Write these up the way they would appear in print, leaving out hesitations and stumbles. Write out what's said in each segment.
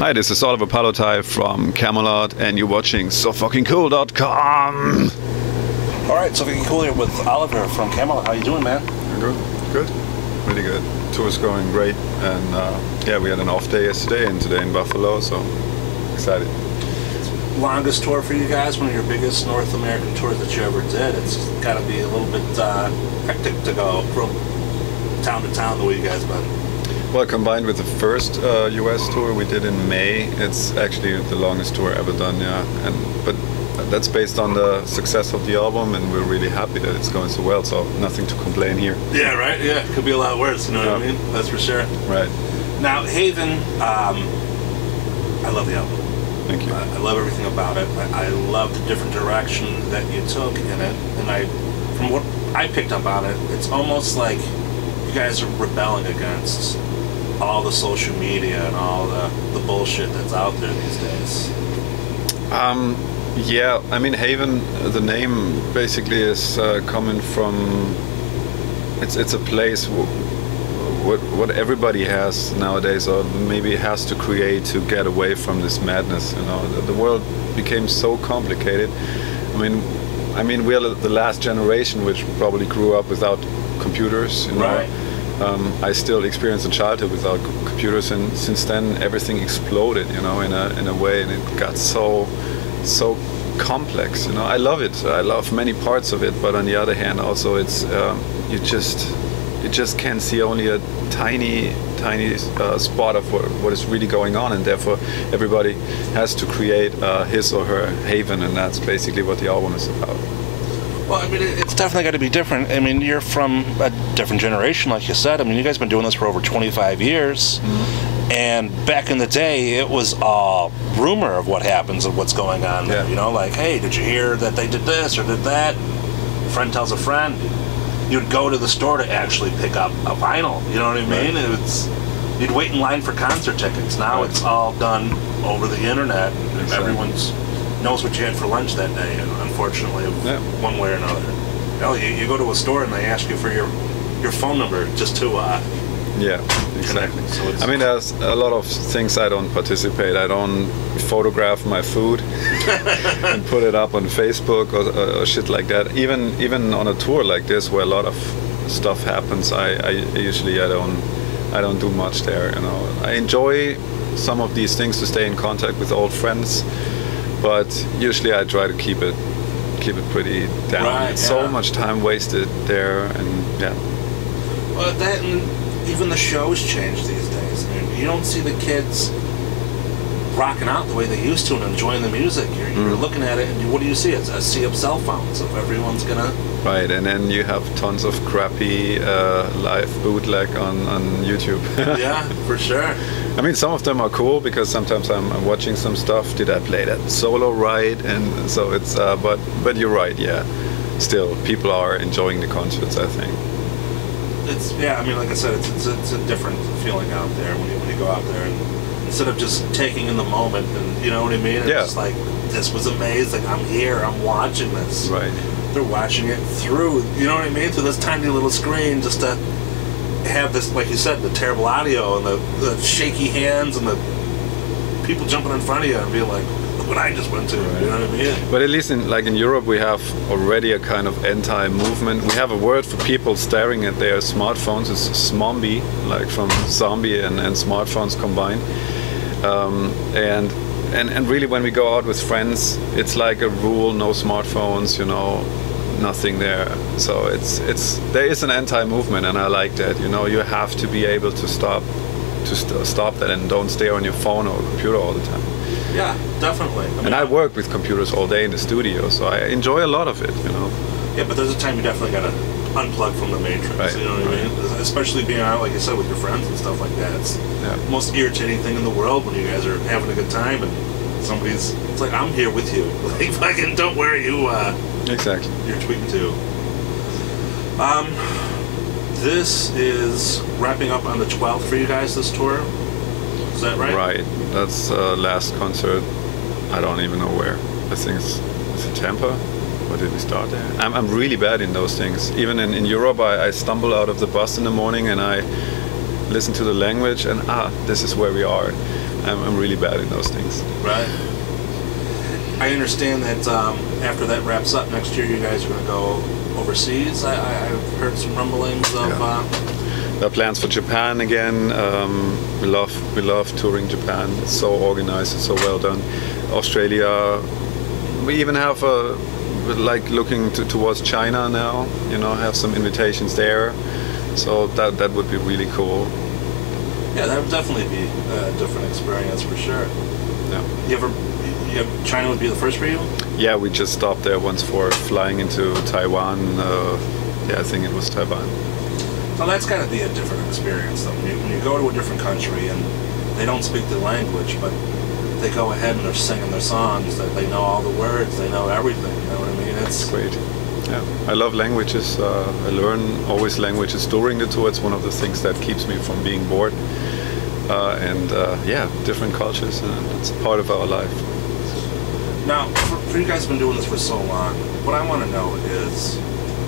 Hi, this is Oliver Palotai from Kamelot, and you're watching SoFuckingCool.com. All right, so fucking cool here with Oliver from Kamelot. How you doing, man? Good, really good. Tour's going great, and yeah, we had an off day yesterday and today in Buffalo, so excited. Longest tour for you guys, one of your biggest North American tours that you ever did. It's got to be a little bit hectic to go from town to town the way you guys went. Well, combined with the first US tour we did in May, it's actually the longest tour ever done, yeah. But that's based on the success of the album, and we're really happy that it's going so well, so nothing to complain here. Yeah, right? Yeah, could be a lot worse, you know what I mean? That's for sure. Right. Now, Haven, I love the album. Thank you. I love everything about it. I love the different direction that you took in it, and from what I picked up on it, it's almost like you guys are rebelling against all the social media and all the bullshit that's out there these days. Yeah, I mean, Haven, the name basically is coming from, it's a place what everybody has nowadays, or maybe has to create to get away from this madness, you know. The world became so complicated. I mean, we're the last generation which probably grew up without computers, you know. Right. I still experienced a childhood without computers, and since then everything exploded, you know, in a way, and it got so complex, you know. I love it. I love many parts of it, but on the other hand, also it's you just can see only a tiny spot of what is really going on, and therefore everybody has to create his or her haven, and that's basically what the album is about. Well, I mean, it's definitely got to be different. I mean, you're from a different generation, like you said. I mean, you guys have been doing this for over 25 years. Mm-hmm. And back in the day, it was a rumor of what happens and what's going on there. You know, like, hey, did you hear that they did this or did that? A friend tells a friend. You'd go to the store to actually pick up a vinyl. You know what I mean? Right. You'd wait in line for concert tickets. Now it's all done over the internet, and everyone's knows what you had for lunch that day, and unfortunately, one way or another. You know, you go to a store and they ask you for your phone number just to yeah, exactly. So I mean, there's a lot of things I don't participate. I don't photograph my food and put it up on Facebook or shit like that. Even on a tour like this, where a lot of stuff happens, I usually I don't do much there. You know, I enjoy some of these things to stay in contact with old friends, but usually I try to keep it pretty down. Right, it's so much time wasted there, and yeah. Well, that and even the shows change these days. I mean, you don't see the kids rocking out the way they used to and enjoying the music. You're looking at it, and what do you see? It's a sea of cell phones. If everyone's gonna right, and then you have tons of crappy live bootleg on YouTube. Yeah, for sure. I mean, some of them are cool because sometimes I'm watching some stuff. Did I play that solo right? And so it's but you're right, yeah. Still, people are enjoying the concerts, I think. I mean, like I said, it's a different feeling out there when you go out there, and instead of just taking in the moment, and you know what I mean? It's just like, this was amazing. I'm here. I'm watching this. Right. They're watching it through. You know what I mean? Through this tiny little screen, just to have this, like you said, the terrible audio and the shaky hands and the people jumping in front of you and be like, look what I just went to. Right. You know what I mean? But at least in Europe, we have already a kind of anti-movement. We have a word for people staring at their smartphones. It's smombie, like from zombie and smartphones combined. And really, when we go out with friends, it's like a rule: no smartphones, you know, nothing there. So there is an anti-movement, and I like that. You know, you have to be able to stop that and don't stare on your phone or computer all the time. Yeah, definitely. I mean, I work with computers all day in the studio, so I enjoy a lot of it, you know. Yeah, but there's a time you definitely gotta unplug from the matrix. Right. You know what I mean? Especially being out, like you said, with your friends and stuff like that. It's the most irritating thing in the world when you guys are having a good time and it's like, I'm here with you. Like, fucking, don't worry, exactly. You're tweeting too. This is wrapping up on the 12th for you guys, this tour. Is that right? Right. That's last concert. I don't even know where. I think it's Tampa. Or did we start there? I'm really bad in those things. Even in Europe, I stumble out of the bus in the morning and I listen to the language and this is where we are. I'm really bad in those things. Right. I understand that after that wraps up next year, you guys are going to go overseas. I've heard some rumblings of. There are plans for Japan again. We love touring Japan. It's so organized, it's so well done. Australia. We even have looking towards China now. You know, have some invitations there. So that would be really cool. Yeah, that would definitely be a different experience for sure. Yeah. China would be the first for you? Yeah, we just stopped there once for flying into Taiwan. I think it was Taiwan. Well, that's got to be a different experience, though. When you go to a different country and they don't speak the language, but they go ahead and they're singing their songs, that they know all the words, they know everything. You know what I mean? It's great. Yeah, I love languages. I learn always languages during the tour. It's one of the things that keeps me from being bored. Different cultures, and it's part of our life. Now, for you guys have been doing this for so long, what I want to know is,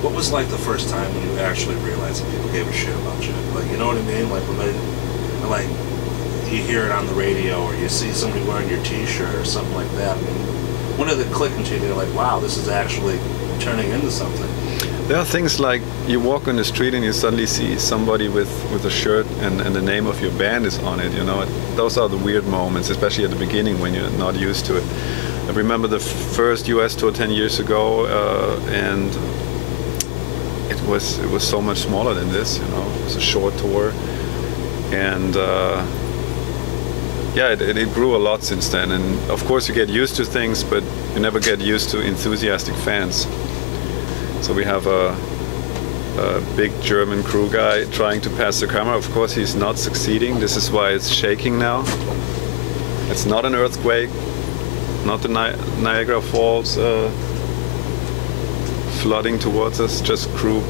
what was like the first time when you actually realized that people gave a shit about you? Like, you know what I mean? Like when you hear it on the radio, or you see somebody wearing your T-shirt or something like that. I mean, when did it click into you? You're like, wow, this is actually turning into something. There are things like you walk on the street and you suddenly see somebody with a shirt and the name of your band is on it. You know, those are the weird moments, especially at the beginning when you're not used to it. I remember the first US tour 10 years ago, and it was so much smaller than this. You know, it was a short tour, and it grew a lot since then. And of course, you get used to things, but you never get used to enthusiastic fans. So we have a big German crew guy trying to pass the camera. Of course, he's not succeeding. This is why it's shaking now. It's not an earthquake, not the Niagara Falls flooding towards us, just crew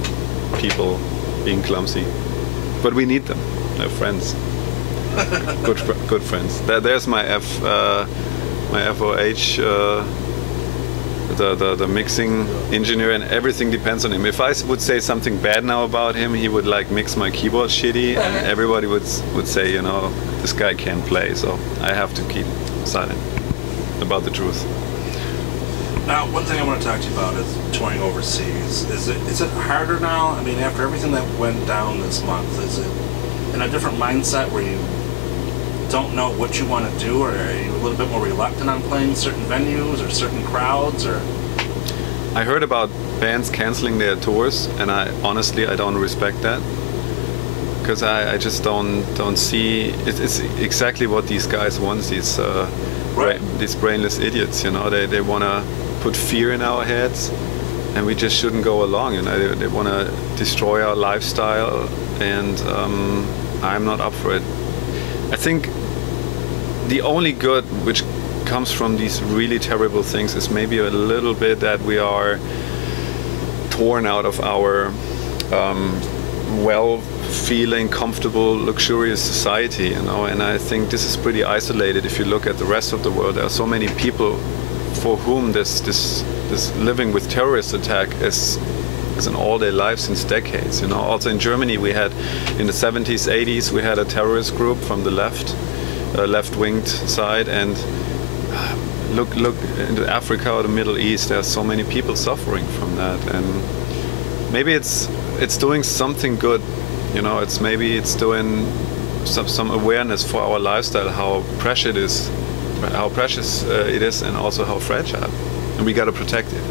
people being clumsy. But we need them. They're friends. good friends. There's my FOH. The mixing engineer, and everything depends on him. If I would say something bad now about him, he would like mix my keyboard shitty, and everybody would say, you know, this guy can't play. So I have to keep silent about the truth. Now, one thing I want to talk to you about is touring overseas. Is it harder now? I mean, after everything that went down this month, is it in a different mindset where you don't know what you want to do, or are you a little bit more reluctant on playing certain venues or certain crowds? Or I heard about bands canceling their tours, and I don't respect that, because I just don't see it's exactly what these guys want. These brainless idiots, you know, they want to put fear in our heads, and we just shouldn't go along. You know, they want to destroy our lifestyle, and I'm not up for it. I think the only good which comes from these really terrible things is maybe a little bit that we are torn out of our well-feeling, comfortable, luxurious society, you know. And I think this is pretty isolated. If you look at the rest of the world, there are so many people for whom this living with terrorist attack is an all-day life since decades. You know, also in Germany, we had in the 70s, 80s, we had a terrorist group from the left-winged side, and look into Africa or the Middle East. There are so many people suffering from that, and maybe it's doing something good. You know, maybe it's doing some awareness for our lifestyle, how precious it is, and also how fragile, and we got to protect it.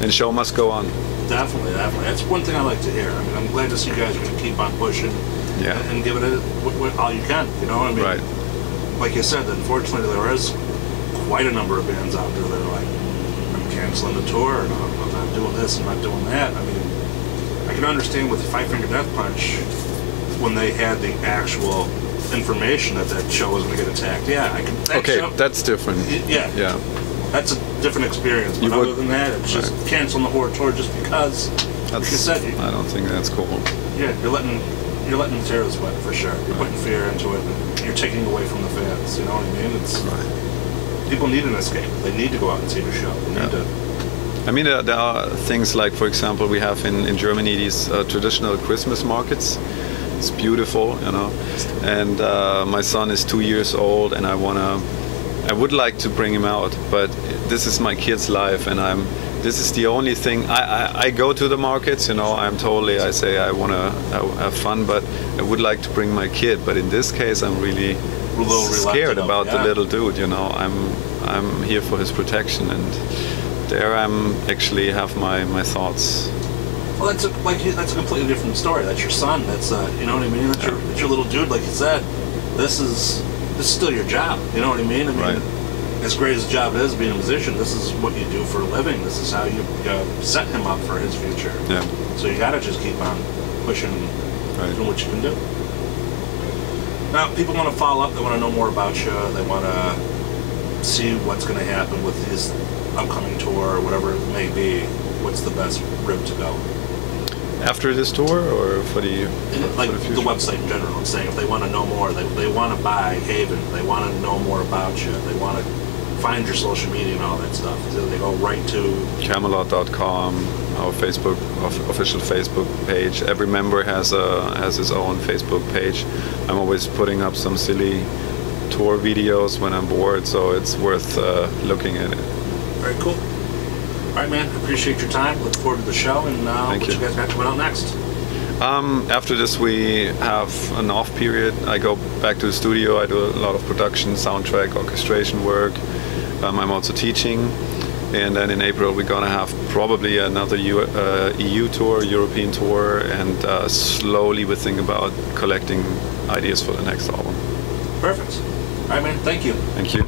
And the show must go on. Definitely. That's one thing I like to hear. I mean, I'm glad to see you guys are going to keep on pushing, and give it all you can. You know, I mean, right. Like you said, unfortunately, there is quite a number of bands out there that are like, I'm canceling the tour, and I'm not doing this, I'm not doing that. I mean, I can understand with Five Finger Death Punch when they had the actual information that show was going to get attacked. Yeah, I can. That's different. Yeah. That's a different experience. But other than that, it's just canceling the whole tour just because. Like you said, I don't think that's cool. Yeah, you're letting the tears wet for sure. You're putting fear into it, and you're taking away from the fans. You know what I mean? It's people need an escape. They need to go out and see the show. They need to. I mean, there are things like, for example, we have in Germany these traditional Christmas markets. It's beautiful, you know. And my son is 2 years old, and I would like to bring him out, but this is my kid's life, and this is the only thing. I go to the markets, you know. I say I want to have fun, but I would like to bring my kid. But in this case, I'm really scared about the little dude, you know. I'm here for his protection, and there I'm actually have my thoughts. Well, that's a completely different story. That's your son. That's you know what I mean. That's your little dude, like you said. This is still your job. You know what I mean? Right. As great as the job is, being a musician, this is what you do for a living. This is how you set him up for his future. Yeah. So you got to just keep on pushing, doing what you can do. Now, people want to follow up. They want to know more about you. They want to see what's going to happen with his upcoming tour or whatever it may be. What's the best route to go? After this tour, or for the future? The website in general. I'm saying if they want to know more, they want to buy Haven, they want to know more about you, they want to find your social media and all that stuff. So they go right to Kamelot.com, our official Facebook page. Every member has his own Facebook page. I'm always putting up some silly tour videos when I'm bored, so it's worth looking at it. Very cool. All right, man. Appreciate your time. Look forward to the show, and what you guys got coming out next. After this, we have an off period. I go back to the studio. I do a lot of production, soundtrack, orchestration work. I'm also teaching, and then in April we're gonna have probably another EU tour, European tour, and slowly we think about collecting ideas for the next album. Perfect. All right, man. Thank you. Thank you.